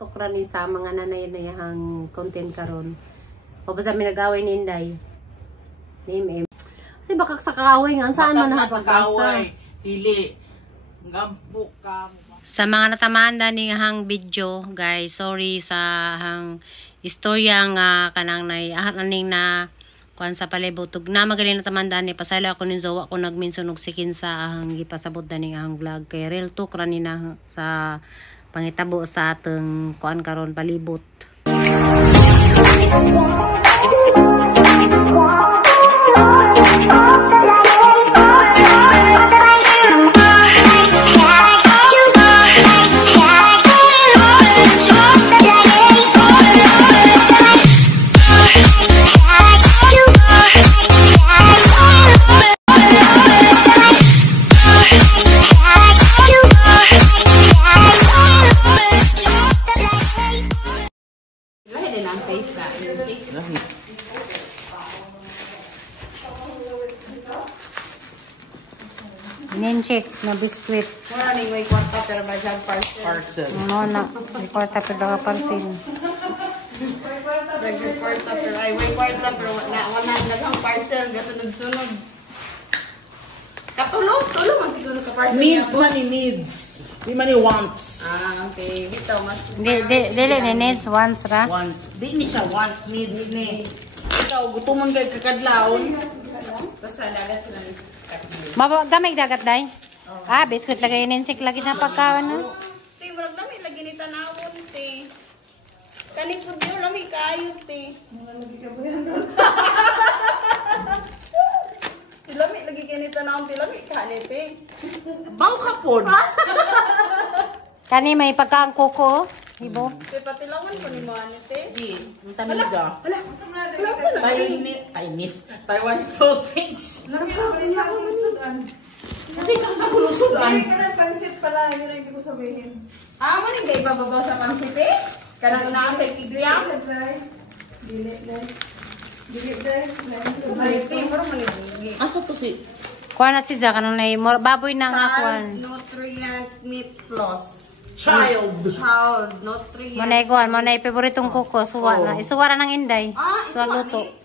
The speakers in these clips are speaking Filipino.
Tukra ni sa mga nanay na yung content karon. O ba sa minagaway ni Inday? Ni kasi baka sa kaaway nga, saan man nakapagkasa? Dili. Ngampo ka. Sa mga natamaan dani nga hang video, guys, sorry sa hang istorya nga kanang nay aning na kuan sa palibotog na magaling na taman dani pasala ako nin zowa ko nagminsun og sikin sa hang gipasabot dani nga hang vlog kay real talk ra ni na sa pangitabo sa atong kuan karon palibot. Ninchik na biskwit. Wala ning may kwarta pero ba siyang parcel. No na, may kwarta pero ka parcel. May kwarta pero ay may kwarta pero wala naghang parcel gasunod-sunod. Tulo man siguro ka parcel. Needs money needs. Di man wants. Ah, okay. Dito mas Dili ni needs wants ra. Want. Di ni siya wants needs ni. Ikaw gutumon kay kakadlaon. basta dagat sila. Gamay dagat day. Ah, biskwit lagay ninsik lagi na pagkaon no. Te, murag lami lagi ni tanawon te. Kani pud yo lami kaayo te. Lami lagi kini tanawon te lami kani te. Baw ka pod. Kani may pagkaang kuko, ibo. Te patilawan ko ni man te. Di, ang tamiga. Wala, Taiwan sausage. lami ka rin sa akong sudan. Kasi ka sa kulusudan. Hindi ka ng pansit pala, yun ang hindi ko sabihin. Ah, maning gay bababaw sa pansit eh? Kanang nasa ikigriya? Dili, Asa to si? Kuan na si Jack kanang nay baboy na nga kuan. Nutrient Meat Plus. Child. Nutrient. Manay kuan, manay paboritong kuko, suwa na. Isuwara ng Inday. Suwa luto.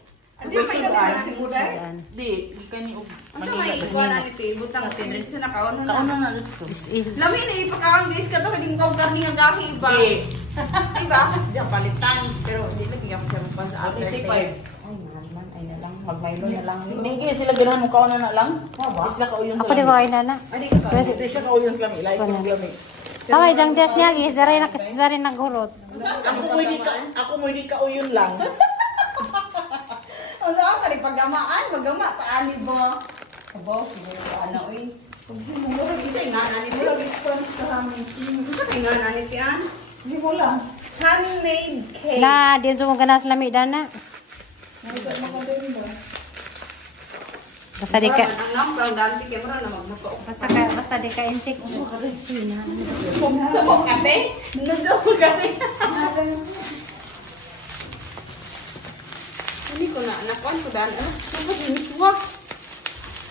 Hindi may ilang siguday? Yan. Di, kani og Asa may ikuan na nito, ibutang ito. Diretso na kaon na. Kaon na dito. Lami na ipakawang guys ka to, hindi ko karni nga gahi iba. Diba? Diyan palitan. Pero hindi lagi ako siya magpas sa after taste. 85. Ay, naman. Ay na lang. Magmaylo na lang. Hindi sila ganahan mo kaon na lang. Isla ka uyon Ako di ko ay nana. Adi ka ba? Hindi siya ka uyon sa kami. Like yung lami. Kaway jang des niya gi, saray na kasi saray naghurot. Ako mo hindi ka uyon lang. Ang saan ka rin paggamaan, magama, taani ba? Aba, siguro ka ano eh. Pag murag isa nga, nani mo lang response ka hamin. Isa ka nga, nani tiyan? Hindi mo lang. Handmade cake. Na, din sa mga ganas lami dana. Basta di ka, Ang nampang dante, kaya mara na magmuto. basta di ka insik. Sabok kape? Nandun kape. Hindi ko na, nakuan ko daan. Ano? Ano ba siniswak?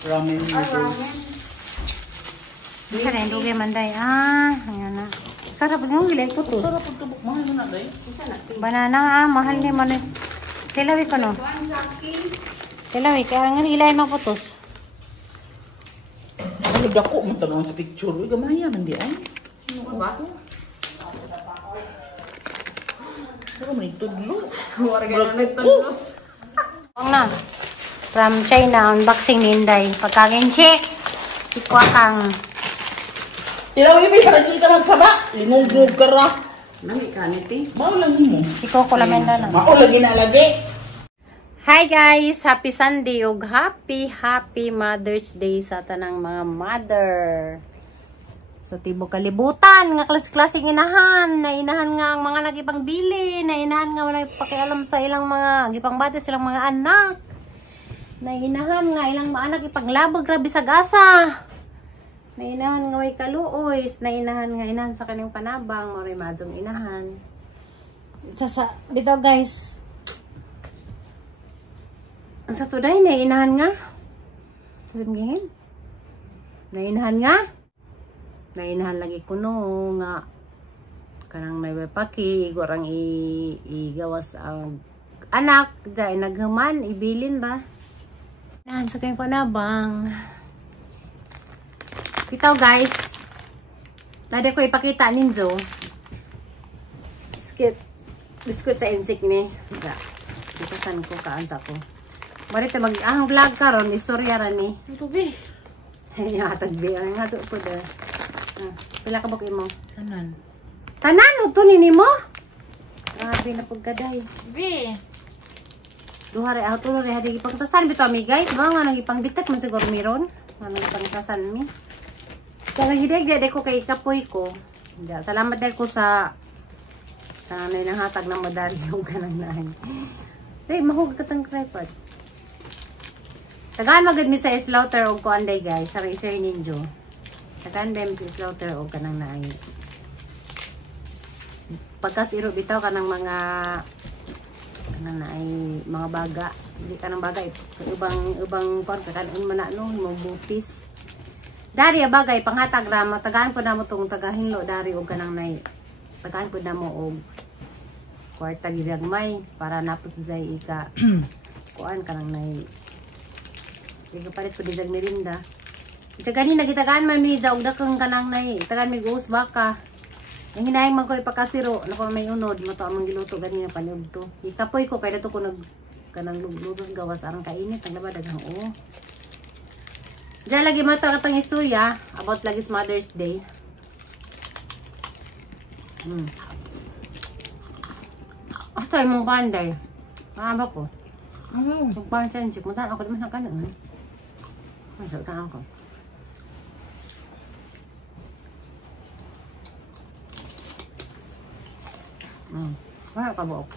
Ramen Ramen. Hindi ka rin dugay manday. Ah, ayan na. Sarap yung gilay ko to. Sarap ang tubok. Mahal mo na day. Isa na. Banana mahal ni man. Tilawi ko no. Kuan, Jackie. Tilawi, kaya nga ilay maputos. Ano dako mo tanong sa picture. Uy, gamaya man di ay. Ano ba? Pero man itudlo. Warga na nito. Ang na. From China, unboxing ni Inday. Pagkaginchi. Ikwa kang. Ilaw ibig para di ka magsaba. Limog-mog ka ra. Nami ka niti. Mao lang mo. Iko ko lamen na. Mao lagi na lagi. Hi guys! Happy Sunday ug happy Mother's Day sa tanang mga mother. Sa tibok kalibutan nga klas-klaseng inahan, na inahan nga ang mga nagipang bili, na inahan nga wala pakialam sa ilang mga gipangbati silang mga anak. Na inahan nga ilang mga anak ipaglabag grabe sa gasa. Na inahan nga way kaluoys, na inahan sa kanyang panabang, moray madzong inahan. Sa dito guys. Ang sa today, nainahan nga. Sabi ngayon. Nainahan nga. Nainahan lagi ko no nga. kanang may paki igorang igawas ang anak dai naghuman ibilin ba nan sa kay panabang bitaw guys nade ko ipakita ninyo biscuit sa insik ni ya itasan ko kaansa ko marita mag ang vlog karon istorya ra ni Tubi. ya tagbi ang ato po da pila ka bok imo Tanan. uto ni mo grabe na pagkaday Bi. duha ra ato ra hadi ipangtasan bitaw mi guys ba nga nang ipangbitak man siguro miron nga nang ipangtasan mi kaya hideg ko kay kapoy ko salamat dahil ko sa nanay nang hatag ng medalya o ganang nahin hey mahug ka tang tripod tagaan magad mi sa slaughter o ko anday guys sa racer ninjo tagaan dem sa slaughter o kanang nahin pagkas iro bitaw kanang mga kanang naay mga baga hindi kanang baga ubang kon kanon man ano mo butis dari bagay panghatag ra mo tagaan po namo tong tagahinlo dari og kanang nay tagaan po namo og kwarta gidagmay para napos jay ika kuan kanang nay sige palit ko didag merinda jagani nagitagaan man mi og dakang kanang nay tagaan mi guus baka ang hinahing man ko ipakasiro nako may unod mo to among giluto ganina panyog to ikapoy ko kay dato ko nag kanang lutos gawas arang kainit ang laba daghang o diyan lagi mata katang istorya about lagi Mother's Day Ito ay mong panday ba ko magpansan chik matan ako naman ang kanon ang saltaan ako wala ka buok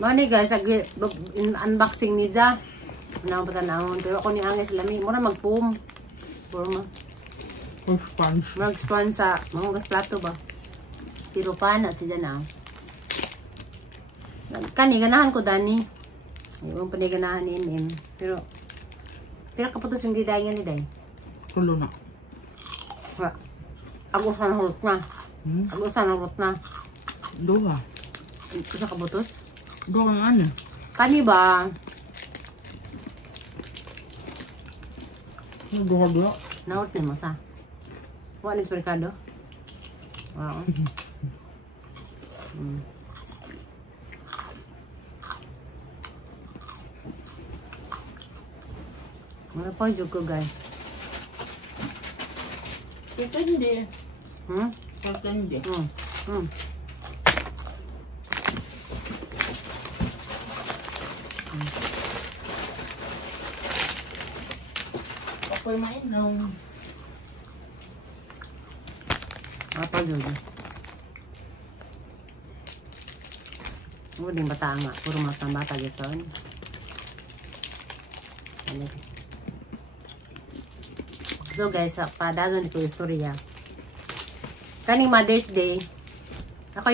mani guys unboxing ni Ja nang patanawon pero ako ni angis lami mura magpum puma mag-sponge sa mga gas plato ba tiro pa na si Jana kani ganahan ko dani yung paniganahan ni pero kaputos yung gidayan ni Day Tulo na. Ako sa nahulot na. Ako sa nahulot na. Duha. Isa kaputos? Duha ng ano? Kani ba? Duha. Nahulot ni mo sa? Wala ni merkado? Wow. Wala pa yung ko guys. Kakandi. Kakandi. Ako'y mainom. Apa yun? Huwag din bata nga. Puro matang bata dito. So guys, padagan ko istorya. Kaning Mother's Day, ako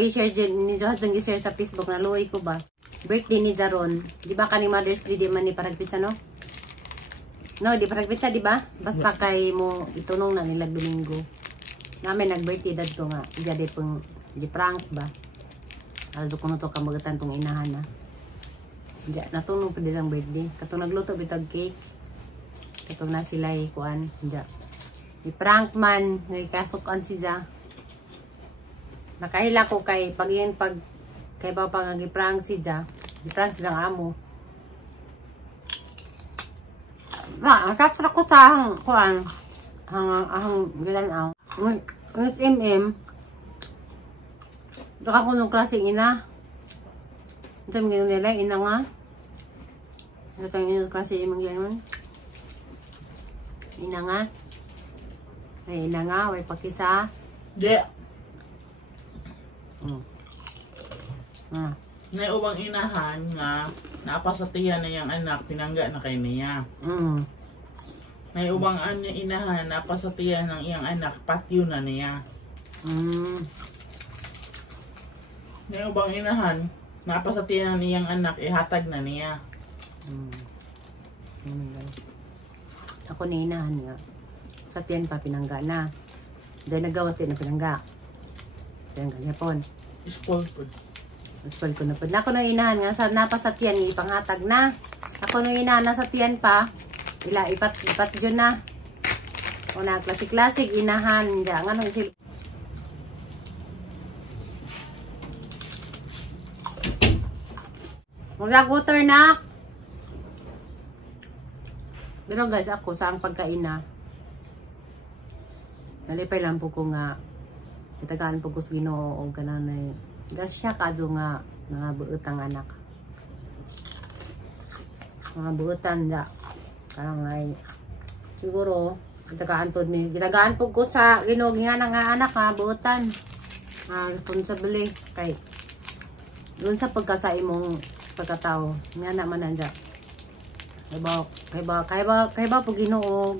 i-share ni Johazang i-share sa Facebook na luoy ko ba. Birthday ni Jaron. Di ba kaning Mother's Day di man ni paragpitsa no? No, di paragpitsa di ba? Basta kay mo itunong na nila Domingo. Namin nag-birthday dad ko nga. Jadi pang di prank ba. Also kuno to kamagatan tong inahan na. Di natunong pa disang birthday. Katong nagluto bitag cake. Katong na sila kuan. Di prank man, nagkasukan siya. Nakahila ko kay kay papa nga gi-prank siya. Gi-prank siya ang amo. Nakatra ko sa kuan. Hang gilan Ngus Daka ko nung klaseng ina. Sabi ngayon nila, ina nga. Ito yung klaseng imang gano'n. Ina nga. Ay, ina nga, way pakisa. Di. May ubang inahan nga napasatihan na yung anak, pinangga na kay niya. May ubang inahan napasatihan ng iyang anak, patyo na niya. May ubang inahan napasatihan ng iyang anak, ihatag na niya. Ako ni inahan nga. Sa tiyan pa pinangga na. Dahil nagawa tiyan na pinangga. Pinangga niya po. Spoiled po. Spoiled ko na po. Ako nung inahan nga. Napa sa tiyan, ipanghatag na. Ako nung inahan na sa tiyan pa. Ipat dyan na. Una, klasik-klasik, inahan. Diyan, nga nung isil. Mag-water na. Pero guys, ako sa ang pagkain na, nalipay lang po ko nga, itagaan po ko sa Ginoo o gananay. Gas siya kadyo nga, mga buotang anak. Mga buotan da. Karang ay, siguro, itagaan po ko sa Ginoo nga nga anak, mga buotan. Responsibly, kay, doon sa pagkasay mong pagkatao, nga naman nandya. Kaya ba po Ginoo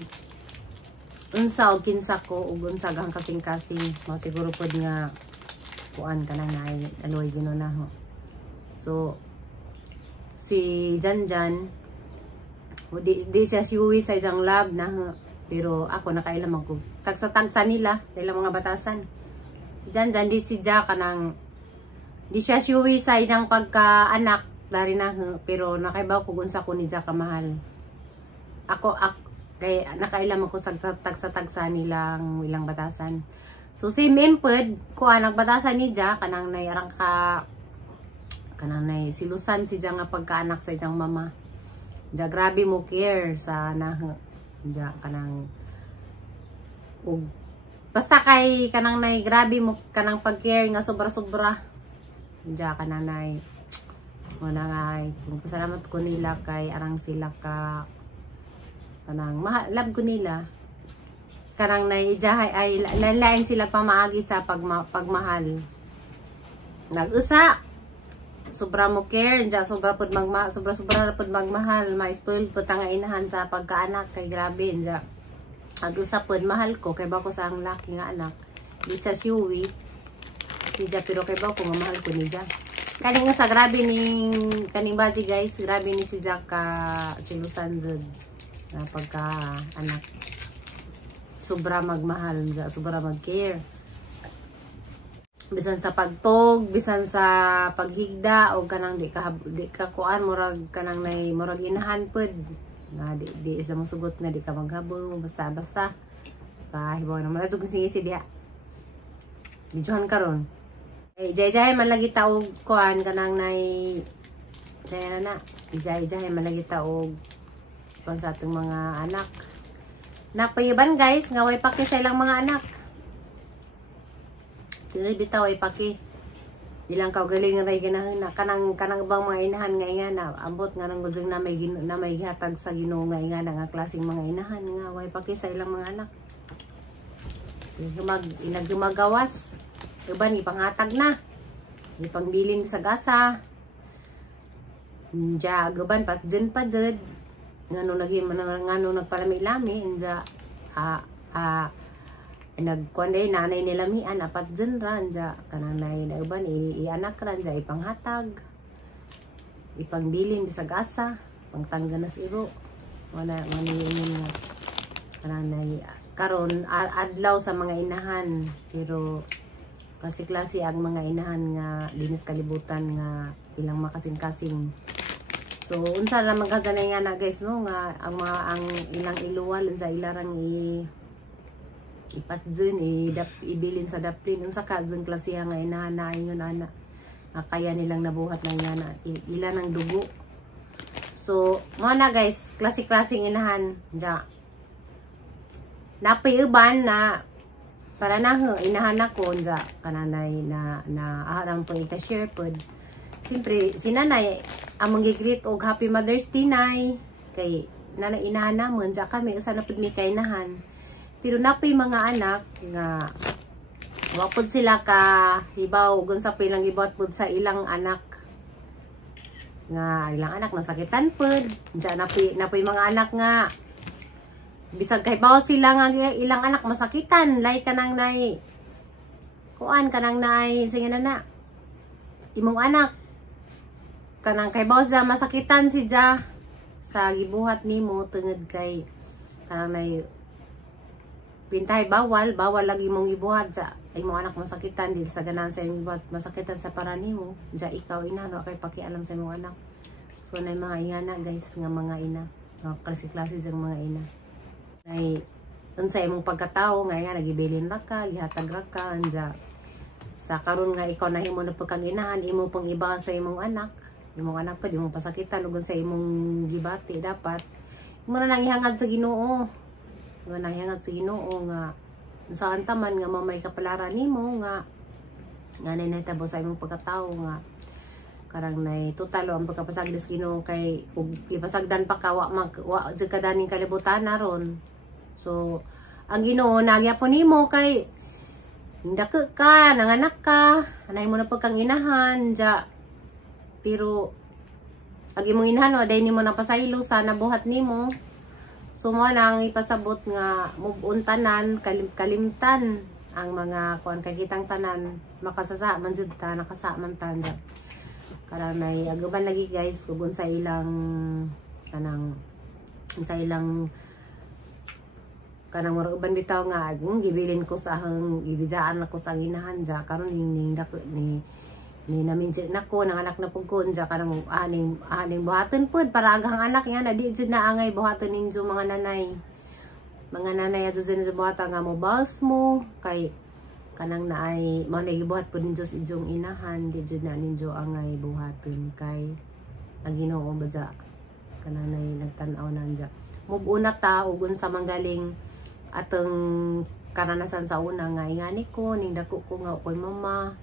unsa og kinsa ko ug unsa gang kasing-kasing masiguro pod nga kuan kanang naay aloy Ginoo na ho. So si Janjan di siya siuwi sa iyang lab na ho. Pero ako nakailam ko tagsa-tagsa nila ilang mga batasan. Si Janjan di si Ja kanang di siya siuwi sa iyang pagka-anak dari na pero nakaibaw ko unsa ko ni Ja kamahal. Ako kay nakailam ako sa tagsa nilang ilang batasan. So same imped ko nagbatasan ni Ja kanang nay arang ka kanang nay silusan si Ja nga pagkaanak sa iyang mama. Ja grabe mo care sa na Ja kanang ug basta kay kanang nay grabe mo kanang pag-care nga sobra-sobra. Ja kanang nay wala nga kung pasalamat ko nila kay arang sila ka kanang love ko nila kanang naijahay ay lain sila pamaagi sa pagmahal nag-usa sobra mo care ja sobra pud magmahal ma-spoiled pud ang inahan sa pagkaanak kay grabe ja nag-usa pud mahal ko kay ba ko sa ang laki nga anak di sa siuwi ni Ja pero kay ba ko nga mahal ko ni Ja. Kaning sa grabe ning kaning baji guys, grabe ni si Jack ka silusan jud na pagka anak. Sobra magmahal, sobra mag-care. Bisan sa pagtog, bisan sa paghigda o kanang di ka kuan murag kanang nay murag inahan pud. Na di isa mo sugot nga di ka maghabo basta pahibaw naman jud singisi diha. Bijuhan karon. Jay man lagi taog kuan kanang nay kaya na jay man lagi taog kuan sa atong mga anak. Napayaban guys nga way paki sa ilang mga anak. Dili bitaw way paki. Bilang kaugaling ray ginahuna kanang bang mga inahan nga ingana ambot nga nang gudjeng na may gihatag sa Ginoo nga ingana nga klaseng mga inahan nga way paki sa ilang mga anak. Inagumagawas iban ipanghatag na. Ipangbilin sa gasa. Inja gaban pa dyan. Ngano nagpalami-lami inja nagkuanday nanay nilamian apat dyan ran ja kananay na iban ianak ran ja ipanghatag. Ipangbilin sa gasa, pangtangga na iro. Wala maniinin nga kananay karon adlaw sa mga inahan pero klase-klase ang mga inahan nga dinis kalibutan nga ilang makasing-kasing. So unsa ra magkazanay nga na guys no nga ang ilang iluwal sa ilarang ipatjun ibilin sa daplin unsa ka jud klase nga inahan na ingon ana kaya nilang nabuhat lang yan ila ng dugo. So mo na guys klase-klase inahan ja. Napayuban na para na inahan ako nga kananay na aharang po ita share pod. Siyempre si nanay among gigreet og Happy Mother's Day nay kay nanay inahan namon ja kami usa na pud mi kay inahan. Pero napay mga anak nga wapod sila ka hibaw ug unsa pay lang gibuhat pud sa ilang anak nga ilang anak nasakitan pud ja napay mga anak nga bisag kay bawo sila nga ilang anak masakitan lay kanang nay kuan kanang nay sige na imong anak kanang kay bawo sa masakitan si ja sa gibuhat nimo tungod kay kanang nay pintay bawal lagi mong ibuhat sa imong anak masakitan din sa ganan sa imong ibuhat masakitan sa para nimo ja ikaw ina no kay pakialam sa imong anak. So nay mga ina guys nga mga ina, klase-klase sa mga ina. Nay unsa imong pagkatao nga nga nagibilin ra ka, gihatag ra ka anja. Sa karon nga ikaw nahimo na pagkaginahan imo pang iba sa imong anak pa di mo pasakitan ug sa imong gibati dapat mo na nang ihangad sa Ginoo. Manahyangan sa Ginoo nga saan taman nga mamay kapalaran nimo nga nanay nahitabo sa imong pagkatao nga karang nay tutalo ang pagkapasagdi sa Ginoo kay ug ipasagdan pa ka wa jud ka daning kalibutan naron. So ang Ginoo nagyapon nimo kay ndake ka nanganak ka anay mo na pagkang inahan ja pero ag imong inahan wa day nimo napasaylo sa nabuhat nimo. So mo nang ipasabot nga move-on tanan, kalimtan ang mga kuan kay kitang tanan makasasa man jud ta nakasa man ta. Karanay agaban lagi guys kung sa ilang kanang murag uban bitaw nga gibilin ko sa hang ibijaan ako sa ginahan ja karon ning ni naminjit nako nang anak na pugkon ja kanang aning buhaton pud para agang anak nga na di jud na angay buhaton ninyo mga nanay adto sa buhatan nga mo boss mo kay kanang naay mo nagibuhat pud ninyo sa inyong inahan di jud na ninyo angay buhaton kay ang Ginoo ba ja kananay nagtan-aw nanja mubuna ta ug unsa manggaling atong karanasan sa una nga ingani ko ning dako ko nga koy mama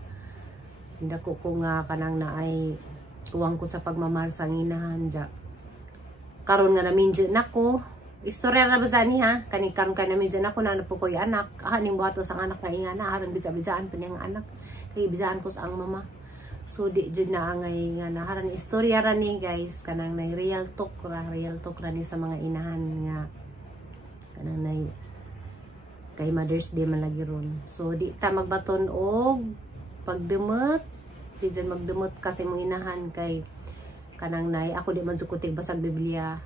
dako ko nga kanang naay tuwang ko sa pagmamahal sa inahan ja karon nga naminjit nako istorya ra ba zani ha kani karon ka naminjit nako na po koy anak ning buhato sang anak nga ingana aron bija-bijaan pa niyang anak kay bijaan ko sa ang mama. So di jud na angay nga naharan istorya ra ni guys kanang nay real talk ra ni sa mga inahan nga kanang nay kay Mother's Day man lagi ron. So di ta magbaton og pagdemot di dyan magdemot kasi mong inahan kay kanang nay ako di man sukutig basag Biblia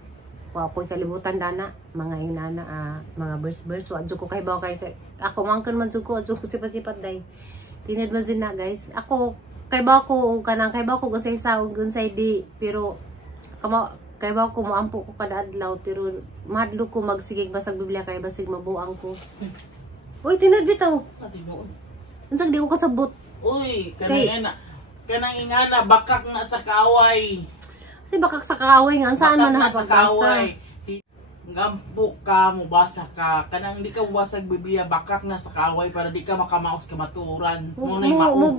wa ako'y kalibutan dana mga inana mga verse wa jud ko kay baw kay ako mangken man jud ko sipat-sipat day tinid man din na guys ako kay baw ko kanang kay baw ko unsay sa ug unsay di pero kay baw ko moampo ko kada adlaw pero mahadlo ko magsigig basag Biblia kay basig mabuang ko. Uy tinid bitaw unsang di ko kasabot. Uy, kanang ingana bakak nga sa kaaway. Kasi bakak sa kaaway nga saan man sa kaaway. Ngampo ka, mubasa ka. Kanang di ka mubasag Biblia, bakak na sa kaaway para di ka makamaos ka maturan.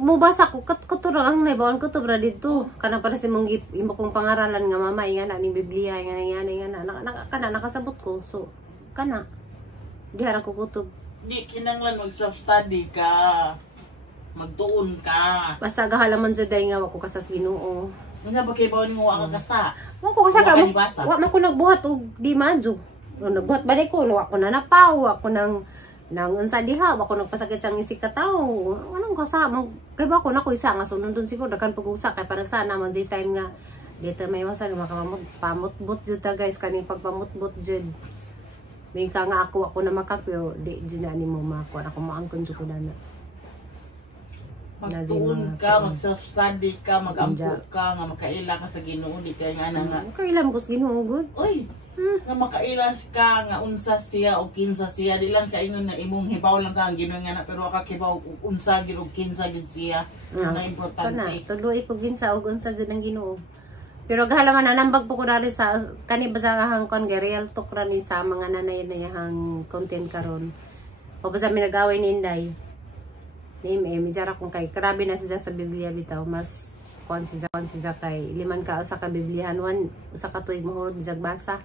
Mubasa ko katuran lang na ibawan ko to bra dito. Kanang para si mong imo kong pangaralan nga mama ingana ni Biblia ingana kana nakasabot ko. So kana di hara ko kutob. Di kinanglan mag self-study ka. Magtuon ka. Basta gahalaman sa day nga wako kasas Ginoo. Nga ba kay bawon mo ang kasa? Wako kasa ka. Wa man ko nagbuhat og di madyo. Nagbuhat ba ko wa ko na napaw, ako nang unsa diha, wa ko nagpasakit sang isig ka tawo. Anong kasama kay ba ko na ko isa nga sunod siguro dakan pag-usa kay para sana man di time nga dito may wasan makamamot pamutbot jud ta guys kaning pagpamutbot jud. May ka nga ako na makapyo di jud na nimo mako ako maangkon jud ko dana. Magtuon ka, mag-self-study ka, mag-ampo ka, nga makaila ka sa Ginoo, di kay nga nga. Makaila mo ko sa Ginoo, good? Uy, nga makaila ka, nga unsa siya o kinsa siya, di lang kaingon na imong hibaw lang ka ang Ginoo nga na, pero kakibaw unsa gid o kinsa gid siya. Na importante. Tuloy ko kinsa o unsa gid ang Ginoo. Pero gahalaman na nambag po ko dali sa kani basahang kon real talk ra ni sa mga nanay na yang content karon. O basta mi nagaway ni Inday. Midjara kung kay grabe na siya sa Biblia bitaw mas kuan siya kay liman ka usa ka Bibliahan usa ka tuig mahurot bisag basa.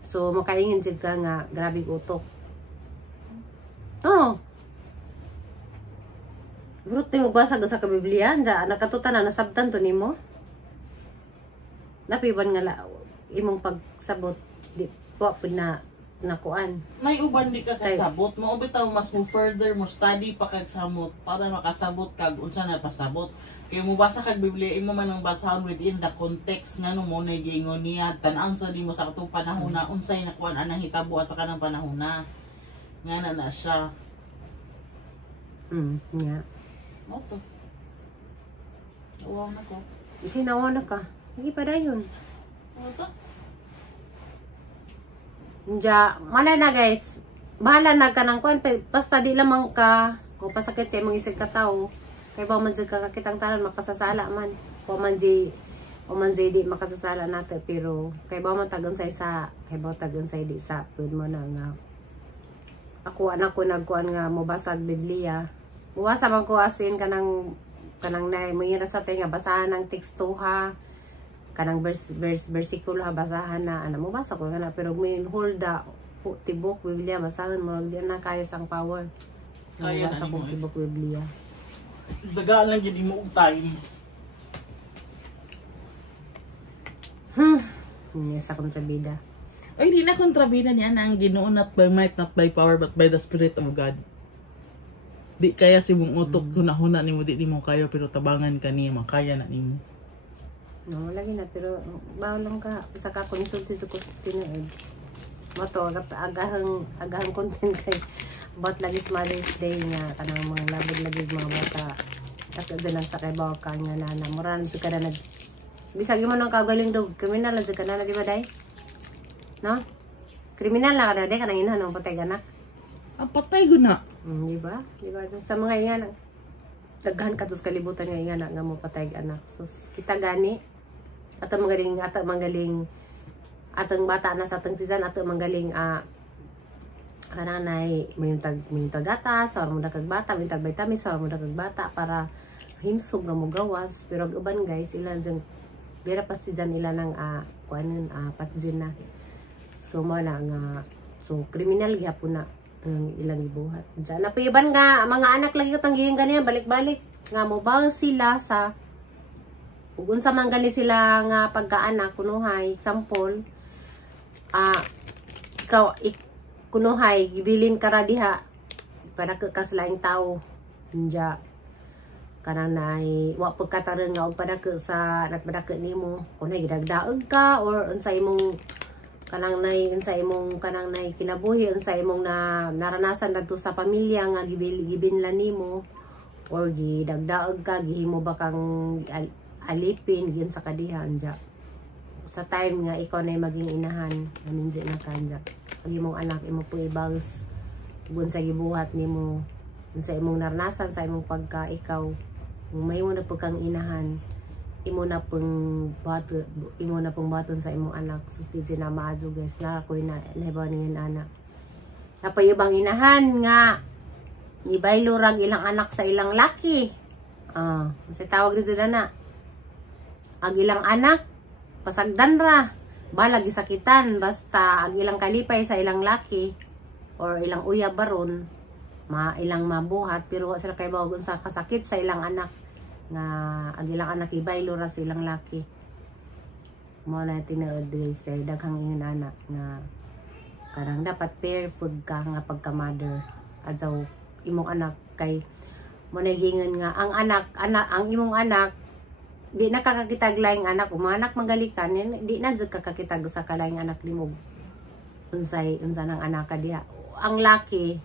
So makaingin jud ka nga grabe utok. Oh. Burot mo basa usa ka Biblia ja nakatutan na nasabtan to nimo. Napiban nga imong pagsabot di wa pud na nakuan. Nay uban di ka kasabot, mao bitaw mas mo further mo study pa kag samot para makasabot kag unsa na pasabot. Kay mo basa kag Biblia imo man ang basahon within the context ngano mo na giingon niya tan-aon sa di mo sa katong panahon na unsay nakuan anang hitabo sa kanang panahon na. Ngana na siya. Nga. Mo to. Wow na ko. Isinawa na ka. Hindi pa dayon. Ano to? Diya, malay na guys. Bahala na ka ng kuan. Basta di lamang ka. O pasakit sa imong isig ka tao. Kaya ba man ka kakitang tanan makasasala man. O man di di makasasala natin. Pero kaya ba man tagang sa isa. Kaya ba tagang sa di sa. Pwede mo na nga. Ako anak ko nagkuan nga mubasag Biblia. Mubasa man ko asin kanang na mo yun sa tayo nga basahan ng teksto ha. Kanang versikulo ha basahan na ano mo basa ko kana pero may holda tibok Biblia basahan mo di na kaya sang power. Kaya basa ko tibok Biblia. Daga lang gid imo og time. Ini sa kontrabida. Ay di na kontrabida niya na ang Ginoo not by might not by power but by the Spirit of God. Di kaya si mong utok hunahuna nimo di nimo kayo pero tabangan ka niya makaya na nimo. No, lagi na pero bawal lang ka sa ka konsulti sa tinuod. Mo to agahang content kay about lagi sa Mother's Day nga kanang mga labod-labod mga bata. Tapos lang sa kay bawa ka nga nana moran sa kada nag bisag mo nang kagaling dog kriminal sa kanala di ba day? No? Kriminal na kada day kanang inahan ng patay ganak. Ang patay guna. Di ba? Di ba? Sa mga iyan, daghan ka tos kalibutan nga iyan nga mo patay anak. So, kita gani, atong bata na sa atong season, atong manggaling, kananay, may tagata, sa mo kag bata, may vitamins, sa mo kag bata, para himsog nga mo gawas. Pero uban guys, ilan dyan, dira pa si dyan ilan ng, patjin na. So, mala nga, so, kriminal gyapon na. Ang ilang ibuhat. Diyan na iban nga, mga anak lagi ko tanggihing ganyan, balik-balik. Nga mo ba sila sa, kung unsa man gani sila nga pagkaanak, kunuhay, example, ikaw, kunuhay, gibilin ka ra diha, para kakasalaing tao, diya, kanang naay, wa pagkatarang nga, o padaka sa, nagpadaka nimo, kunay, gidagdaog ka, or unsa imong, kanang imong kanang nay kinabuhi unsa imong naranasan dadto sa pamilya nga gibinlan nimo or gidagdaog ka gihimo ba kang alipin gin sa kadihan ja sa time nga ikaw nay maging inahan naninja na kanja ang imong anak imo po ibags unsa gibuhat nimo unsa imong naranasan sa imong pagka ikaw may mo na pagkang inahan imo na pong baton sa imong anak susti na maadyo guys na ko na nahibaw ning anak napayubang inahan nga ibaylo rag ilang anak sa ilang laki sa tawag dito na ang ilang anak pasagdan ra balag gisakitan basta ang ilang kalipay sa ilang laki or ilang uyab baron ilang mabuhat pero sila kay bawagon sa kasakit sa ilang anak nga ang ilang anak ibaylo ra sa ilang laki mo na tinuod sa daghang ingon anak nga karang dapat pair food ka nga pagka mother adto imong anak kay mo na gingon nga ang imong anak di na kakakitag laing anak mga anak magalikan di na jud kakakitag sa kalaing anak nimo unsa nang anak ka diha ang laki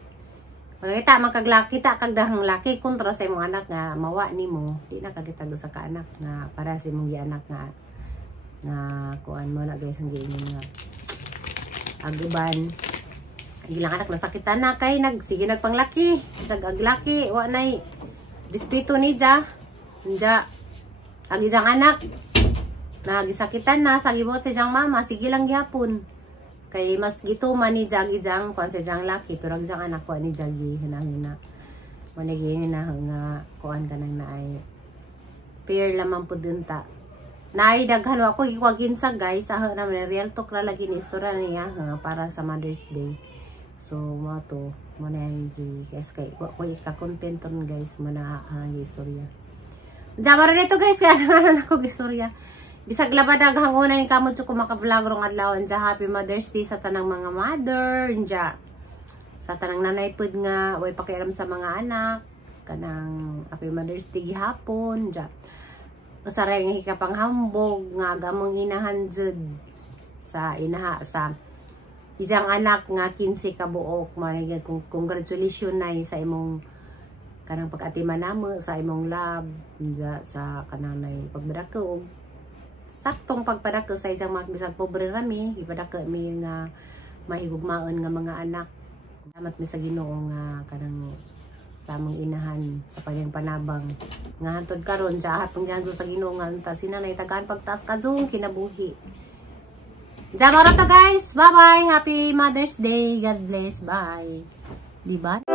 pagkita magkaglaki ta kagdahang laki kontra sa imong anak nga mawa nimo di na kakitag sa kaanak nga para sa imong gianak nga kuan mo na guys ang giingon nga aguban ilang anak nasakitan na kay sige nagpanglaki isag aglaki wa nay dispito ni ja ag isang anak nagisakitan na sa gibot sa iyang mama sige lang gyapon kay mas gituman ni Jang kuan sa Jang laki pero ang anak ko ni Jagi hinahina manigi na nga kuan kanang naay pair lamang pud ta naay daghan ako gikwagin guys sa na real talk ra lagi ni istorya niya para sa Mother's Day so mo to mo na yung guys kay ko ika-contenton guys mo na ang istorya Jamara nito guys kaya naman ako istorya Bisag laban naghangunan ni kamot sa kumaka-vlog rong adlaw dya. Happy Mother's Day sa tanang mga mother dya. Sa tanang nanay pud nga way pakialam sa mga anak. Kanang Happy Mother's Day gihapon dya. Usaray nga hikapang hambog nga gamong inahan jud sa inaha sa ijang anak nga 15 ka buok. Congratulations na sa imong kanang pag-atiman namo sa imong love dya sa kananay pagbarako. Saktong pagpadako sa ijang mga bisag pobre rami, ipadako mi nga mahigugmaon nga mga anak. Salamat mi sa Ginoo nga kanang tamang inahan sa panyang panabang. Nga hantod karon sa atong gihanso sa Ginoo nga anta sinanay tagaan pagtaas kadzong kinabuhi. Jamara ta guys. Bye bye. Happy Mother's Day. God bless. Bye. Diba?